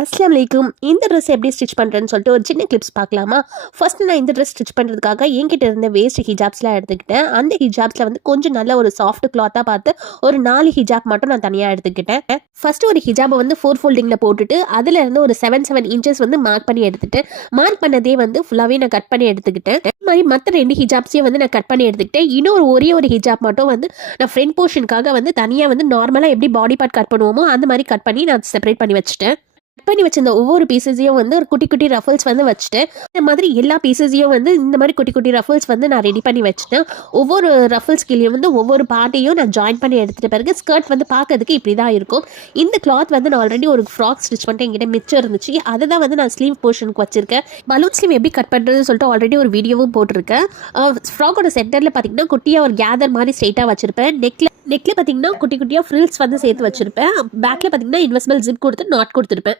அஸ்ஸலாமு அலைக்கும். இந்த ட்ரெஸ் எப்படி ஸ்டிச் பண்ணுறேன்னு சொல்லிட்டு ஒரு சின்ன கிளிப்ஸ் பார்க்கலாமா? ஃபர்ஸ்ட் நான் இந்த ட்ரெஸ் ஸ்டிச் பண்ணுறதுக்காக என்கிட்ட இருந்த வேஸ்ட் ஹிஜாப்ஸ்லாம் எடுத்துக்கிட்டேன். அந்த ஹிஜாப்ஸில் வந்து கொஞ்சம் நல்ல ஒரு சாஃப்ட் கிளாத்தாக பார்த்து ஒரு 4 ஹிஜாப் மட்டும் நான் தனியாக எடுத்துக்கிட்டேன். ஃபர்ஸ்ட் ஒரு ஹிஜாபை வந்து 4 ஃபோல்டிங்கில் போட்டுட்டு அதில் இருந்து ஒரு 7 இன்ச்சஸ் வந்து மார்க் பண்ணி எடுத்துட்டு மார்க் பண்ணதே வந்து ஃபுல்லாகவே நான் கட் பண்ணி எடுத்துக்கிட்டேன். அதே மாதிரி மற்ற 2 ஹிஜாப்ஸையும் வந்து நான் கட் பண்ணி எடுத்துக்கிட்டேன். இன்னும் ஒரே ஒரு ஹிஜாப் மட்டும் வந்து நான் ஃப்ரண்ட் போர்ஷனுக்காக வந்து தனியாக வந்து நார்மலாக எப்படி பாடி பார்ட் கட் பண்ணுவோமோ அந்த மாதிரி கட் பண்ணி நான் செப்பரேட் பண்ணி வச்சுட்டேன். கட் பண்ணி வச்சிருந்த ஒவ்வொரு பீசஸையும் வந்து ஒரு குட்டி குட்டி ரஃபல்ஸ் வந்து வச்சுட்டு இந்த மாதிரி எல்லா பீசஸையும் வந்து இந்த மாதிரி குட்டி குட்டி ரஃபல்ஸ் வந்து நான் ரெடி பண்ணி வச்சுட்டேன். ஒவ்வொரு ரஃபல்ஸ் கீழே வந்து ஒவ்வொரு பார்ட்டையும் நான் ஜாயின் பண்ணி எடுத்துகிட்ட பிறகு ஸ்கர்ட் வந்து பார்க்கறதுக்கு இப்படி தான் இருக்கும். இந்த கிளாத் வந்து நான் ஆல்ரெடி ஒரு ஃப்ராக் ஸ்டிச் பண்ணிட்டு என்கிட்ட மிச்சம் இருந்துச்சு. அதை தான் வந்து நான் ஸ்லீவ் போர்ஷனுக்கு வச்சிருக்கேன். பலூன் ஸ்லீவ் எப்படி கட் பண்ணுறதுன்னு சொல்லிட்டு ஆல்ரெடி ஒரு வீடியோவும் போட்டிருக்கேன். ஃப்ராக்கோட சென்டரில் பார்த்தீங்கன்னா குட்டியாக ஒரு கேதர் மாதிரி ஸ்ட்ரெயிட்டாக வச்சிருப்பேன். நெக்கில் பார்த்தீங்கன்னா குட்டி குட்டியாக ஃப்ரில்ஸ் வந்து சேர்த்து வச்சிருப்பேன். பேக்கில் பார்த்தீங்கன்னா இன்வெஸ்ட்மெண்ட் ஜிப் கொடுத்து நாட் கொடுத்துருப்பேன்.